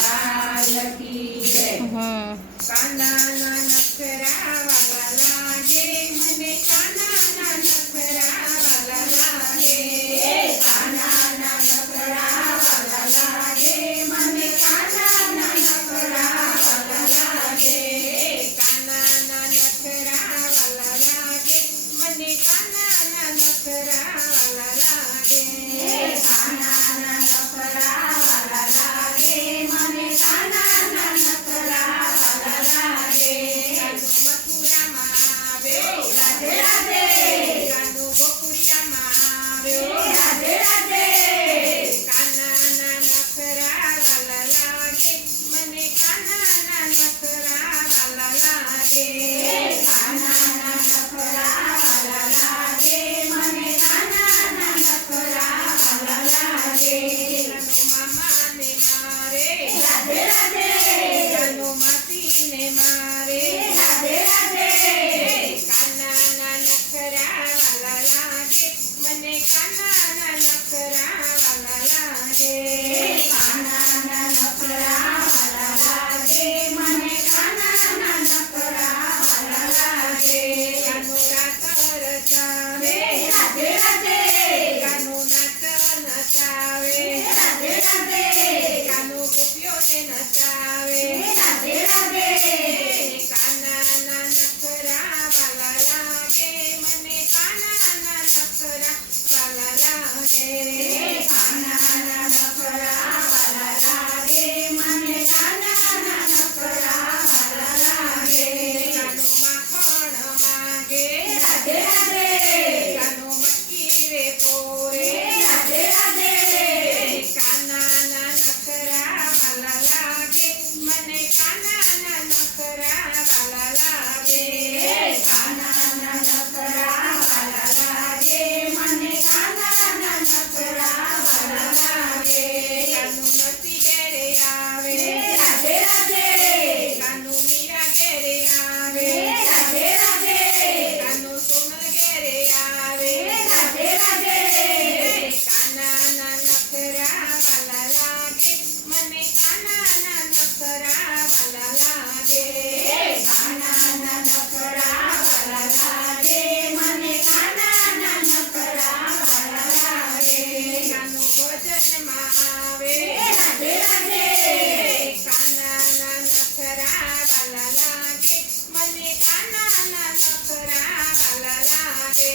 લાલ કી જય. કાનાના નખરા વાલા લાગે મને, કાનાના નખરા વાલા લાગે. કાનાના નખરા વાલા લાગે મને, કાનાના નખરા વાલા લાગે. કાનાના નખરા વાલા લાગે મને, કાનાના નખરા વાલા લાગે. કાનાના નખરા વાલા લાગે મને, કાનાના નખરા વાલા લાગે. કાનુ મથુરામાં આવ્યો, રાધે રાધે. કાનુ ગોકુળિયામાં આવ્યો, રાધે રાધે. કાનાના નખરા વાલા લાગે મને, કાનાના નખરા વાલા લાગે. કાનાના નખરા વાલા લાગે મને, કાનાના નખરા વાલા લાગે. કાનુ મામાને મારે, રાધે રાધે. કાનુ માસીને મારે, રાધે રાધે. કાનાના નખરા વાલા લાગે મને, કાનાના નખરા વાલા લાગે. કાનાના નખરા વાલા લાગે મને, કાનાના નખરા વાલા લાગે. કાનુ રાત રચાવે, રાધે રાધે. કાનુ નાચ નચાવે, રાધે રાધે. કાનુ ગોપીઓને નચાવે, રાધે રાધે. કાનાના નખરા વાલા લાગે મને, કાનાના નખરા વાલા લાગે. કાનાના નખરા વાલા લાગે મને, કાનાના નખરા વાલા લાગે. કાનુ માખણ માંગે, રાધે રાધે. કાનુ મટકી રે પોરે, રાધે રાધે. કાનાના નખરા વાલા લાગે મને, કાનાના નખરા વાલા લાગે. કાનાના નખરા વાલા લાગે મને, કાનાના નખરા વાલા લાગે. કાનુ નરસિંહ ઘેરે આવે, રાધે રાધે. કાનુ મીરા ઘેરે આવે, રાધે રાધે. કાનુ સોનલ ઘેરે આવે, રાધે રાધે. કાનાના નખરા વાલા લાગે મને, કાનાના નખરા વાલા લાગે. કાનાના નખરા વાલા લાગે મને, કાનાના નખરા વાલા લાગે. કાનુ ભજનમાં આવે, રાધે રાધે. કાનાના નખરા વાલા લાગે મને, કાનાના નખરા વાલા લાગે.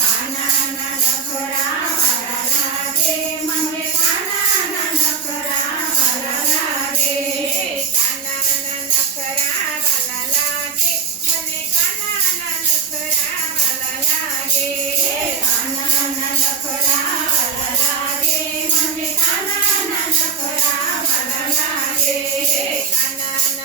કાનાના નખરા વાલા લાગે મને, કાનાના નખરા વાલા લાગે. કાનાના નખરા વાલા લાગે મને, કાનાના નખરા વાલા લાગે. કાનાના નખરા વાલા લાગે મને, કાનાના નખરા વાલા લાગે. કાનાના